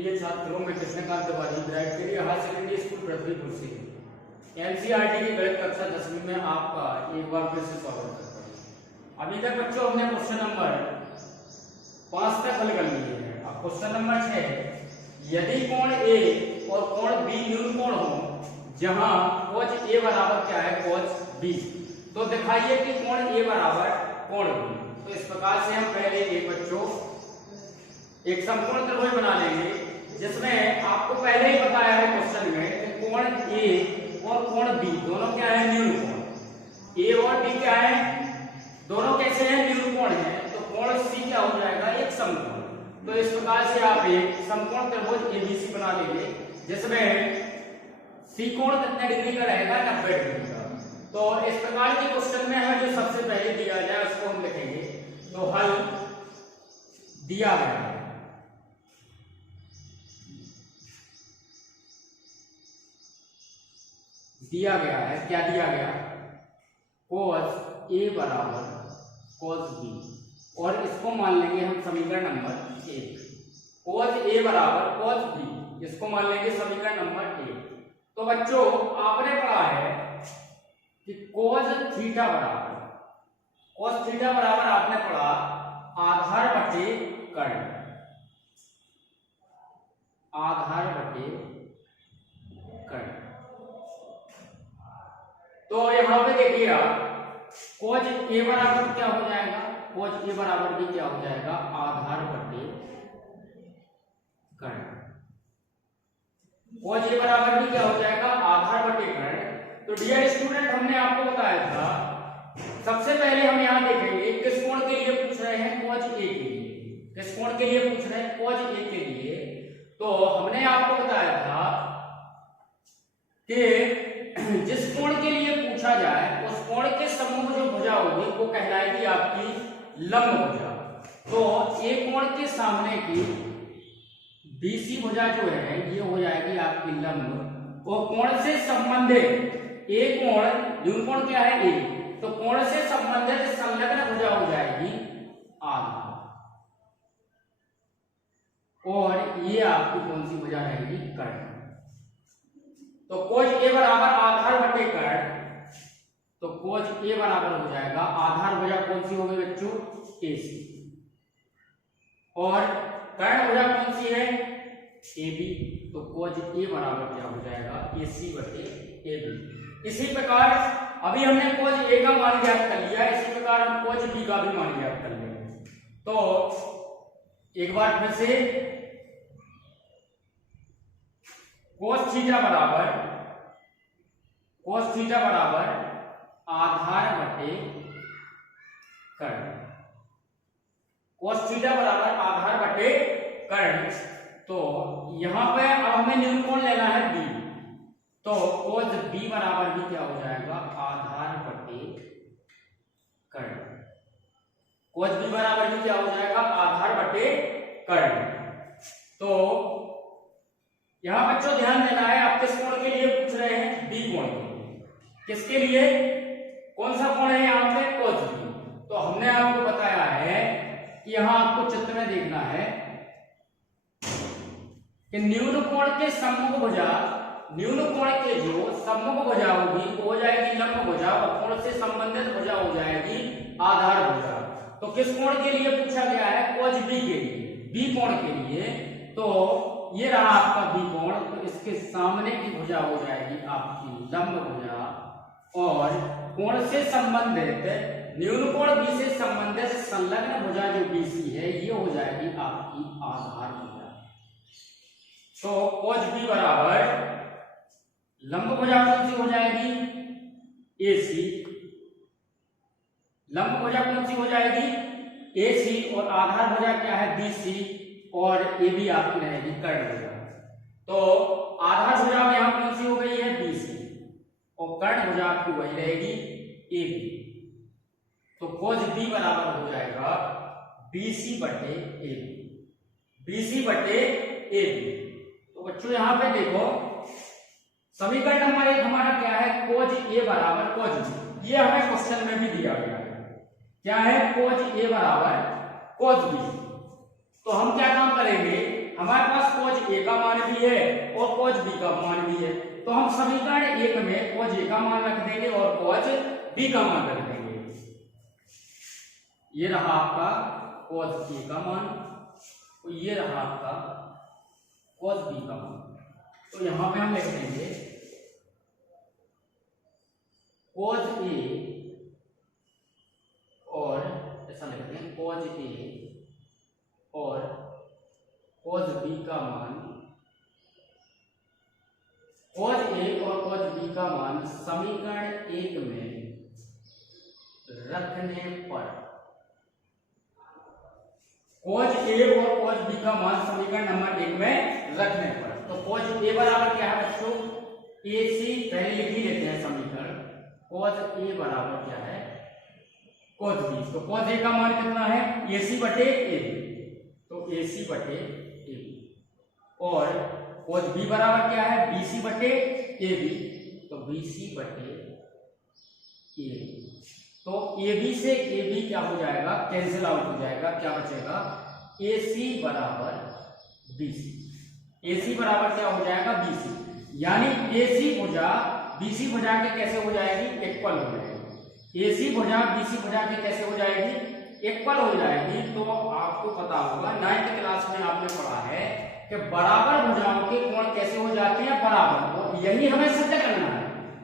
प्रिय छात्रों, मैं कृष्णकांत तिवारी ग्रेड के लिए हायर सेकेंडरी स्कूल पृथ्वीपुर से एनसीईआरटी की गणित कक्षा 10वीं में आपका एक बार फिर से स्वागत करता हूँ। अभी तक बच्चों हमने क्वेश्चन नंबर 5 तक हल कर लिए हैं। अब क्वेश्चन नंबर 6, यदि कोण ए और कोण बी न्यून कोण हो जहां कोज ए बराबर क्या है कोज बी, तो दिखाइए कि कोण ए बराबर कोण बी। तो इस प्रकार से हम पहले एक बच्चों एक समकोण त्रिभुज बना लेंगे, जिसमें आपको पहले ही बताया है क्वेश्चन में कि कोण ए और कोण बी दोनों क्या है न्यून कोण। ए और बी क्या है, दोनों कैसे हैं न्यून कोण है। तो कोण सी क्या हो जाएगा एक समकोण। तो इस प्रकार से आप एक समकोण त्रिभुज एबीसी बना लेंगे, जिसमें सी कोण कितने डिग्री का रहेगा 90 डिग्री का। तो इस प्रकार के क्वेश्चन में हमें जो सबसे पहले दिया जाए उसको हम लिखेंगे। तो हल दिया गया है, दिया गया है क्या दिया गया, cos a बराबर cos b, और इसको मान लेंगे हम समीकरण नंबर 1। cos a बराबर cos b, इसको मान लेंगे समीकरण नंबर 1। तो बच्चों आपने पढ़ा है कि cos थीटा बराबर आपने पढ़ा आधार बटे कर्ण, आधार बटे कर्ण। तो यहां पे देखिए आप कोज ए बराबर क्या हो जाएगा, कोज ए बराबर भी क्या हो जाएगा आधार बटे कर्ण। कोज ए बराबर भी क्या हो जाएगा आधार बटे कर्ण। तो डियर स्टूडेंट, हमने आपको बताया था सबसे पहले हम यहां देखेंगे किस कोण के लिए पूछ रहे हैं, कोज ए के लिए। किस कोण के लिए पूछ रहे हैं, कोज ए के लिए। तो हमने आपको बताया था कि जिस कोण के लिए पूछा जाए उस कोण के सम्मुख जो भुजा होगी वो कहलाएगी आपकी लंब भुजा। तो एक कोण के सामने की बीसी भुजा जो है ये हो जाएगी आपकी लंब, और कोण से संबंधित एक कोण न्यून कोण क्या है ए, तो कोण से संबंधित संलग्न भुजा हो जाएगी आधार, और ये आपकी कौन सी भुजा रहेगी कर्ण। तो कोज ए बराबर आधार बटे कर्ण, तो कोज ए बराबर हो जाएगा आधार भुजा कौन सी होगी बच्चों ए सी, और कर्ण भुजा कौन सी है ए बी। तो कोज ए बराबर क्या हो जाएगा ए सी बटे ए बी। इसी प्रकार अभी हमने कोज ए का मान ज्ञात कर लिया, इसी प्रकार हम कोज बी का भी मान ज्ञात कर लेंगे। तो एक बार फिर से cos थीटा बराबर आधार बटे कर्ण, cos थीटा बराबर आधार बटे कर्ण। तो यहां पे अब हमें न्यून कोण लेना है b, तो cos b बराबर भी क्या हो जाएगा आधार बटे कर्ण। cos b बराबर भी क्या हो जाएगा आधार बटे कर्ण। तो यहां बच्चों ध्यान देना है, आप किस कोण के लिए पूछ रहे हैं, बी कोण के लिए। किसके लिए, कौन सा कोण है यहाँ पे कोज बी। तो हमने आपको बताया है कि यहां आपको चित्र में देखना है कि न्यून कोण के सम्मुख भुजा, न्यून कोण के जो सम्मुख भुजा होगी वो हो जाएगी लंब भुजा, और कोण से संबंधित भुजा हो जाएगी आधार भुजा। तो किस कोण के लिए पूछा गया है, कोज बी के लिए, बी कोण के लिए। तो ये रहा आपका बी कोण, तो इसके सामने की भुजा हो जाएगी आपकी लंब भुजा, और कोण से संबंधित न्यून कोण बी से संबंधित संलग्न भुजा जो बीसी है ये हो जाएगी आपकी आधार भुजा। तो कोज बी बराबर लंब भुजा कौन सी हो जाएगी ए सी, लंब भुजा कौन सी हो जाएगी ए सी, और आधार भुजा क्या है बी सी, और ए बी आपकी रहेगी कर्ण भुजा। तो आधार भुजा में यहां कौन सी हो गई है बी सी, और कर्ण भुजा आपकी वही रहेगी ए बी। तो कोज बी बराबर हो जाएगा बी सी बटे ए बी, बी सी बटे ए बी। तो बच्चों यहां पे देखो समीकरण नंबर 1 हमारा क्या है, कोज ए बराबर कोज बी। ये हमें क्वेश्चन में भी दिया गया है, क्या है कोज ए बराबर कोज बी। तो हम क्या काम करेंगे, हमारे पास cos A का मान भी है और cos B का मान भी है, तो हम समीकरण 1 में cos A का मान रख देंगे और cos B का मान रख देंगे। ये रहा आपका cos A का मान, तो ये रहा आपका cos B का मान। तो यहां पे हम लिख देंगे cos A और ऐसा लिखते हैं cos A और cos B का मान, cos A और cos B का मान समीकरण 1 में रखने पर, cos A और cos B का मान समीकरण नंबर 1 में रखने पर, तो cos A बराबर क्या है बच्चों, AC पहले लिख ही लेते हैं समीकरण, cos A बराबर क्या है cos B, तो cos A का मान कितना है AC बटे AB, तो AC बटे AB और cos B बराबर क्या है BC बटे AB, तो BC बटे AB, तो AB से AB क्या हो जाएगा, कैंसिल आउट हो जाएगा, क्या बचेगा AC बराबर BC, AC बराबर क्या हो जाएगा BC, यानी AC भुजा BC भुजा के कैसे हो जाएगी, इक्वल हो जाएगी, AC भुजा BC भुजा के कैसे हो जाएगी, इक्वल हो जाएगी। तो आपको पता होगा 9th क्लास में आपने पढ़ा है कि बराबर भुजाओं के कोण कैसे हो जाते हैं बराबर, और यही हमें सिद्ध करना है।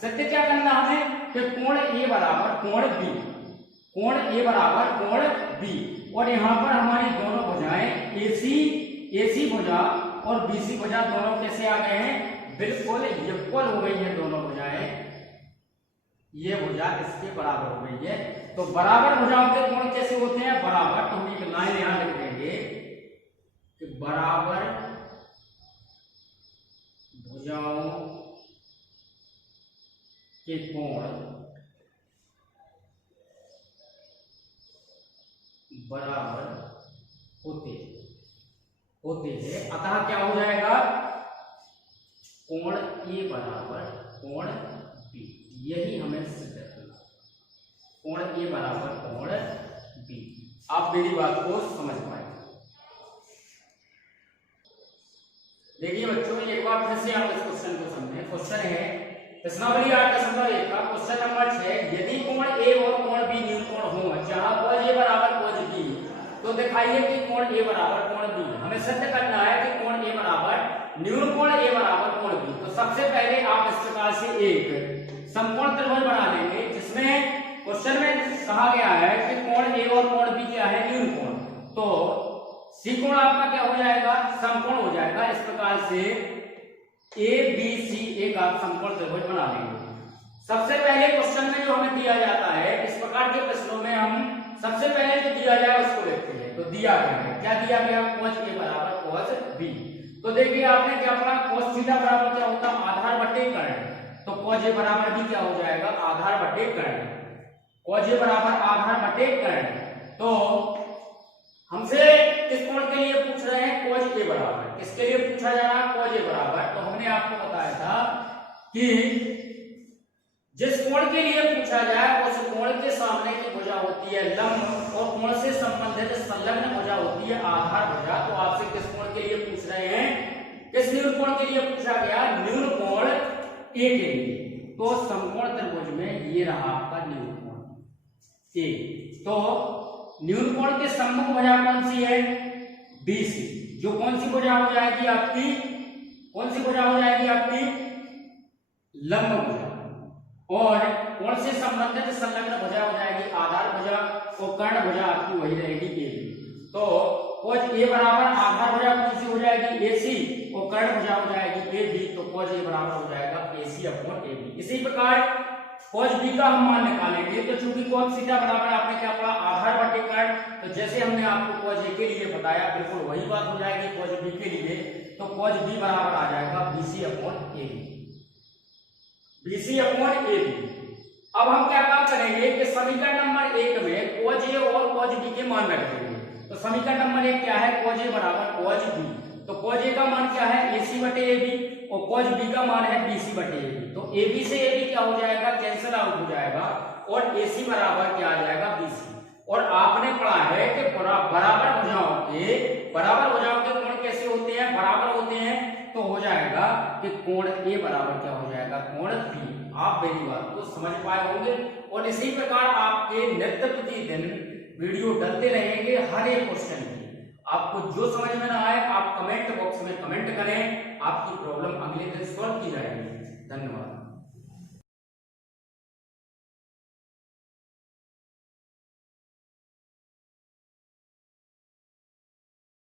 सिद्ध क्या करना हमें कि कोण A बराबर कोण B, कोण A बराबर कोण B, और यहाँ पर हमारी दोनों भुजाएं AC भुजा और BC भुजा दोनों कैसे आ गए हैं, बिल्कुल इक्वल हो गई है दोनों भुजाएं, ये भुजा इसके बराबर हो गई है। तो बराबर भुजाओं के कोण कैसे होते हैं बराबर, तो हम एक लाइन यहां लिख देंगे कि बराबर भुजाओं के कोण बराबर होते हैं, अतः क्या हो जाएगा कोण A बराबर कोण B, यही हमें सिद्ध करना, कोण A बराबर कोण B। आप मेरी बात को समझ पाए। देखिए बच्चों एक बार फिर से आप इस क्वेश्चन को समझें। क्वेश्चन है प्रश्नावली 8.1 का क्वेश्चन नंबर 6, यदि कोण A और कोण B न्यून कोण हो जहां cos A बराबर cos B, तो दिखाइए कि कोण A बराबर कोण B। हमें सिद्ध करना है कि कोण A बराबर न्यून कोण A बराबर कोण B। तो सबसे पहले आप इस प्रकार से एक समकोण त्रिभुज बना लेंगे जिसमें क्वेश्चन में कहा गया है कि कोण A और कोण B क्या है न्यून कोण, तो C कोण आपका क्या हो जाएगा समकोण हो जाएगा। इस प्रकार से ABC एक आप समकोण त्रिभुज बना लेंगे। सबसे पहले क्वेश्चन में जो हमें दिया जाता है, इस प्रकार के प्रश्नों में हम सबसे पहले जो दिया जाए उसको देखते हैं। तो दिया गया है, क्या दिया गया, cos A बराबर cos B। तो देखिए आपने क्या पढ़ा, cos थीटा बराबर क्या होता है आधार बटे कर्ण, तो cos A बराबर भी क्या हो जाएगा आधार बटे कर्ण, cos A बराबर आधार बटे कर्ण। तो हमसे किस कोण के लिए पूछ रहे हैं, cos A बराबर, किसके लिए पूछा जा रहा है cos A बराबर। तो हमने आपको बताया था कि जिस कोण के लिए पूछा जाए उस कोण के सामने की भुजा होती है लंब और कोण से संबंधित संलग्न भुजा होती है आधार भुजा। तो आपसे किस कोण के लिए पूछ रहे हैं, किस न्यून कोण के लिए पूछा गया, न्यून कोण A के लिए। तो समकोण त्रिभुज में ये रहा आपका न्यून कोण A। तो न्यून कोण के सम्मुख भुजा कौन सी है BC, जो कौन सी भुजा हो जाएगी आपकी, कौन सी भुजा हो जाएगी आपकी लंब भुजा, और कोण से संबंधित संलग्न भुजा हो जाएगी आधार भुजा, और कर्ण भुजा आपकी वही रहेगी AB। तो cos A बराबर आधार भुजा कौन सी हो जाएगी AC, और कर्ण भुजा हो जाएगी AB। तो cos A बराबर हो जाएगा AC अपॉन AB। इसी प्रकार cos B का हम मान निकालेंगे, तो चूंकि cos थीटा बराबर आपने क्या पढ़ा आधार बटे कर्ण, तो जैसे हमने आपको cos A के लिए बताया बिल्कुल वही बात हो जाएगी cos B के लिए। तो cos B बराबर आ जाएगा BC upon AB, BC upon AB। अब हम क्या काम करेंगे कि समीकरण नंबर 1 में cos A और cos B के मान रख देंगे। तो समीकरण नंबर 1 क्या है, cos A बराबर cos B। तो cos A का मान क्या है AC बटे AB, और cos B का मान है BC बटे AB। तो AB से AB क्या हो जाएगा कैंसिल आउट हो जाएगा, और AC बराबर क्या आ जाएगा BC। और आपने पढ़ा है कि बराबर भुजाओं के कोण कैसे होते हैं कि कोण ए बराबर क्या हो जाएगा, कोण बी। आप मेरी बात को समझ पाए होंगे और इसी प्रकार आपके नित्य प्रतिदिन वीडियो डलते रहेंगे हर एक क्वेश्चन की। आपको जो समझ में ना आए आप कमेंट बॉक्स में कमेंट करें, आपकी प्रॉब्लम अगले दिन सॉल्व की जाएगी। धन्यवाद।